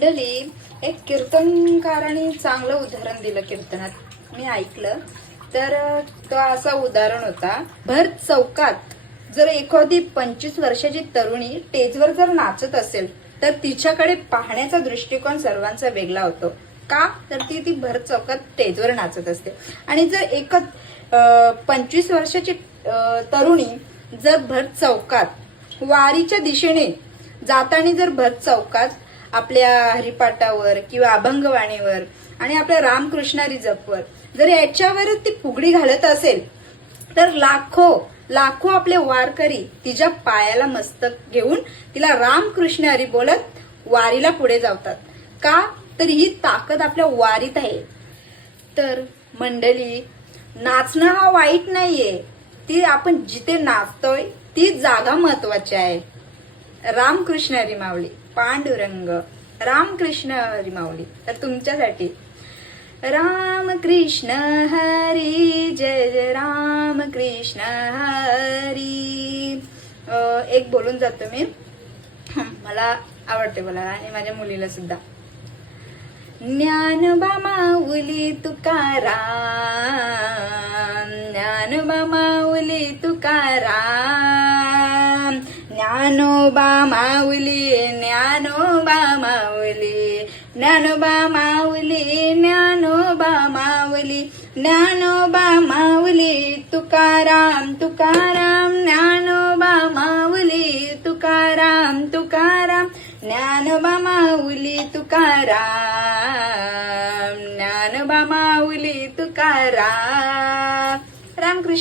मंडळी, एक कीर्तनकाराने चांगलं उदाहरण दिलं कीर्तनात मी ऐकलं. तर तो असा उदाहरण होता, भर चौकात जर एखादी 25 वर्षाची तरुणी स्टेजवर जर नाचत असेल तर तिच्याकडे पाहण्याचा दृष्टिकोन सर्वांचा वेगळा होतो. का तर ती भर चौकात स्टेजवर नाचत असते. आणि जर एकच 25 वर्षाची तरुणी जर भर चौकात वारीच्या दिशेने जाताना जर भर चौकात आपल्या हरिपाठावर किंवा अभंगवाणीवर आणि आपल्या रामकृष्णारी जपवर जर याच्यावर ती फुगडी घालत असेल तर लाखो आपले वारकरी तिच्या पायाला मस्तक घेऊन तिला रामकृष्ण हरी बोलत वारीला पुढे जातात. का तर ही ताकद आपल्या वारीत आहे. तर मंडळी, नाचणं हा वाईट नाहीये, ती आपण जिथे नाचतोय ती जागा महत्वाची आहे. रामकृष्ण हरी माऊली, पांडुरंग रामकृष्ण हरी माऊली. तर तुमच्यासाठी रामकृष्ण हरी, जय जय रामकृष्ण हरी. एक बोलून जातो मी, मला आवडते बोलायला आणि माझ्या मुलीला सुद्धा. ज्ञानोबा माऊली तुकाराम, ज्ञानोबा माऊली तुकाराम, ज्ञानोबा माऊली, ज्ञानोबा माऊली, ज्ञानोबा माऊली, ज्ञानोबा माऊली, ज्ञानोबा माऊली तुकाराम, तुकाराम, ज्ञानोबा माऊली तुकाराम, तुकाराम, ज्ञानोबा माऊली तुकाराम, ज्ञानोबा माऊली तुकाराम. रामकृष्ण.